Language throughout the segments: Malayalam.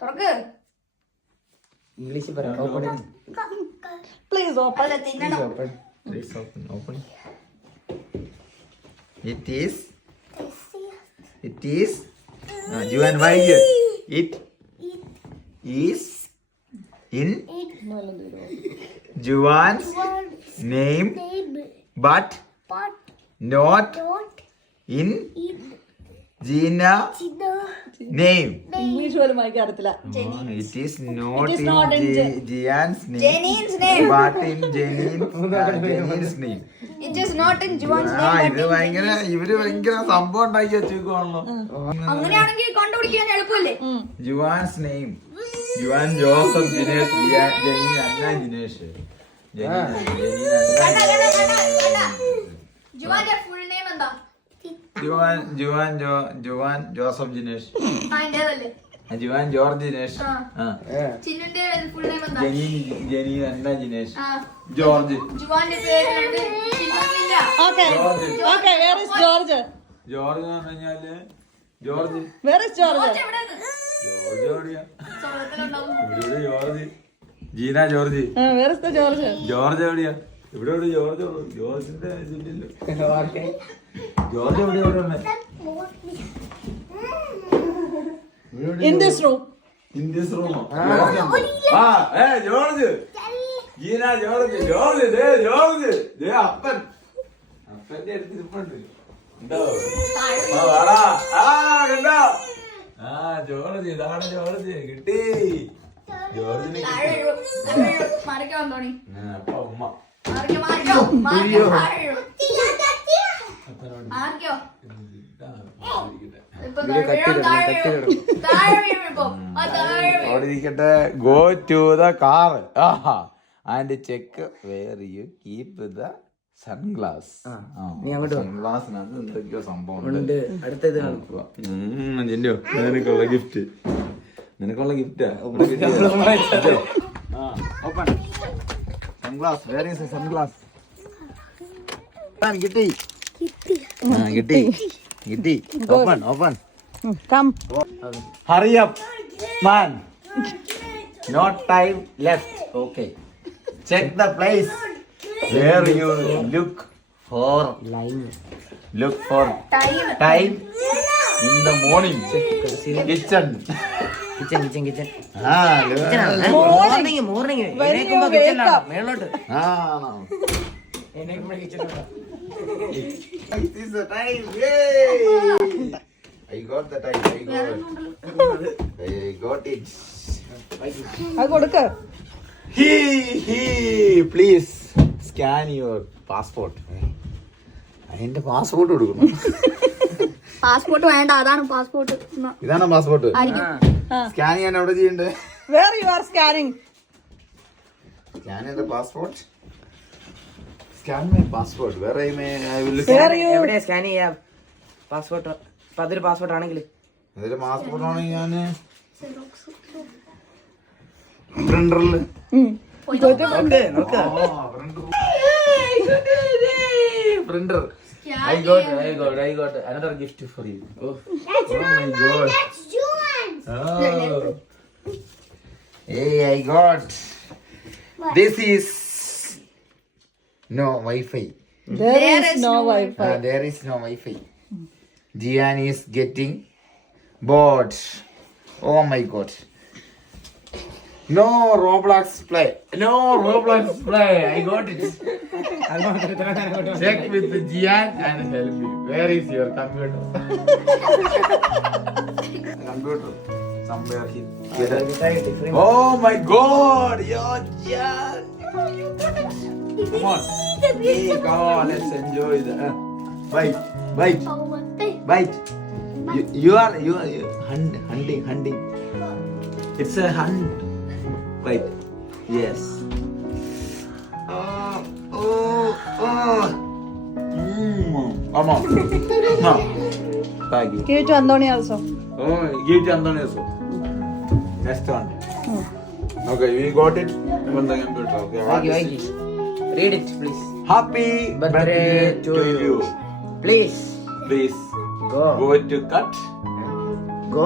തുറക്ക്. ഇംഗ്ലീഷിൽ പറ. ഓപ്പൺ. Please open. അല്ല, തിന്നണം. Please open. It is. Juan, why here? It is in Juan's name, but not in Gina name. English പോലും വായിക്കാൻ അറിയത്തില്ല. It is not in Jian's name, Jenine's name. but in Jenine's name. It is not in Juan's ആ name. ഇത് ഇവര് ഭയങ്കര സംഭവം ഉണ്ടാക്കി വെച്ചേക്കുവാണല്ലോ. അങ്ങനെയാണെങ്കിൽ കണ്ടുപിടിക്കാൻ എളുപ്പമല്ലേ? Juan's name Juan Joseph Jinesh Janine Anna Jinesh ജുവാന്റെ ഫുൾ നെയിം എന്താ? ജുവാൻ ജോസഫ് ജിനേഷ് അതിന്റേതല്ലേ? ജുവാൻ ജോർജ് ജിനേഷ് ചിന്നുന്റെ ഫുൾ നെയിം എന്താ? Janine Anna Jinesh George. ജുവാന്റെ പേര് ചിന്നുവില്ല. Okay okay. Where is George? George എന്ന് പറഞ്ഞാല് George. Where is George? George എവിടെയാ? ഇവിടെ George. Jeena George. Where is the George? George എവിടെയാ? ഇവിടെ എവിടെ ജോർജ് ഉള്ളു? ജോർജിന്റെ ഇതില്ലല്ലോ. ജോർജ് എവിടെയാ? In this room. In this room. George. Jeena George. George അപ്പൻ. അപ്പന്റെ അടുത്ത് ഇരിപ്പുണ്ട്. ഉണ്ടോ? കണ്ടോ? ജോർജ്. ഇതാണ് ജോർജ്. കിട്ടി. ജോർജിനെ അപ്പ ഉമ്മ. അവിടെ ഇരിക്കട്ടെ. Go to the car and check where you keep the sunglass. സൺഗ്ലാസിനകത്ത് എന്തൊക്കെയോ സംഭവം ഉണ്ട്. ജിൻഡോ നിനക്കുള്ള ഗിഫ്റ്റ്. നിനക്കുള്ള ഗിഫ്റ്റാ. സൺഗ്ലാസ്. Where is sunglass? കിട്ടി. കിട്ടി. Open. Come. Hurry up, man. No time left. Okay. Check the place where you look for time in the morning. Kitchen. Morning മേളോട്ട്. It is the time. Yay! I got the time. I got it. അത് കൊടുക്ക്. Please scan your passport. അതിന്റെ പാസ്പോർട്ട് കൊടുക്കണം. പാസ്പോർട്ട് വേണ്ട, അതാണ് പാസ്പോർട്ട്. ഇതാണ് പാസ്പോർട്ട്. സ്കാൻ ചെയ്യാൻ എവിടെ ചെയ്യണ്ടേ? Where you are scanning? Scan the passport. Scan my passport. Where I will Where you? എവിടെ സ്കാൻ ചെയ്യാം പാസ്പോർട്ട്? അതൊരു പാസ്പോർട്ട് ആണെങ്കിൽ അതൊരു പാസ്പോർട്ട് ആണെങ്കിൽ ഞാന് പ്രിന്ററിൽ printer. I got another gift for you. Oh my god. Oh. Hey, I got. This is no Wi-Fi. There is no Wi-Fi. There is no Wi-Fi. Jian is getting bored. Oh my god. No Roblox play. I got it. Check with the Jian and help me. Where is your computer? Computer. Somewhere here. Oh my god. Yo, Jian. Come on. Hey, come on. Let's enjoy the. Bite. You are hunting. It's a hunt. Bite. Yes. Come on. No. Thank you. Give it to Andoni also. Oh, give it to Andoni also. Next one. Okay, we got it on the computer. Okay. Read it, please. Happy birthday to you. Please Go to cut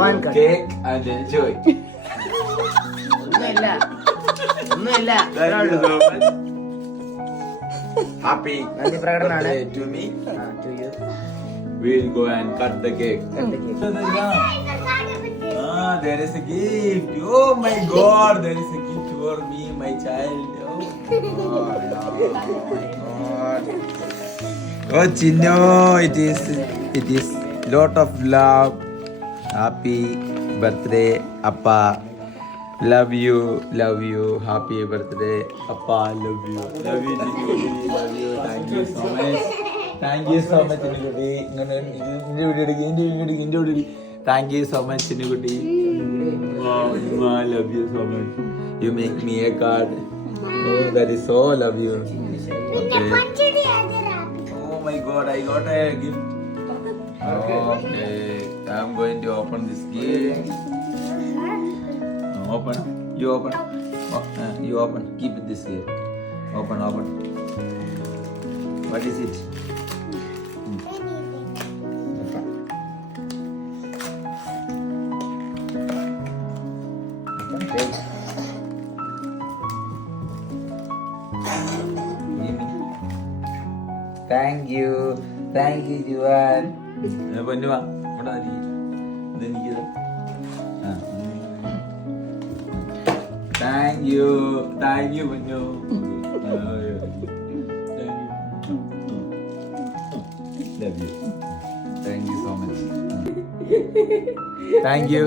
and cut. cake and enjoy. ഒന്നുമില്ല ഒന്നുമില്ല. Thank you so much. Happy നന്ദി പ്രകടനമാണ്. birthday to me. To you. We'll go and cut the cake. Cut the cake. There is a gift. Oh my God, there is a gift for me, my child. Oh God. Oh Chinno, it is lot of love. Happy birthday, Appa. Love you. Happy birthday, Appa. Love you, Chinnu. Love you. Thank you so much. Thank you so much, Chinnu. Thank you so much, Chinnu. Oh, I love you so much. You make me a card. Oh, that is so love you. Okay. Oh my God, I got a gift. Okay, I'm going to open this gift. Open. You open. You open. Keep it this here. Open. What is it? Take. Give me. Thank you, Juan. പൊന്നു വാ ഇവിടെ ഇതെനിക്ക് താങ്ക് യു പൊന്നു. Love you. Thank you so much. Thank you.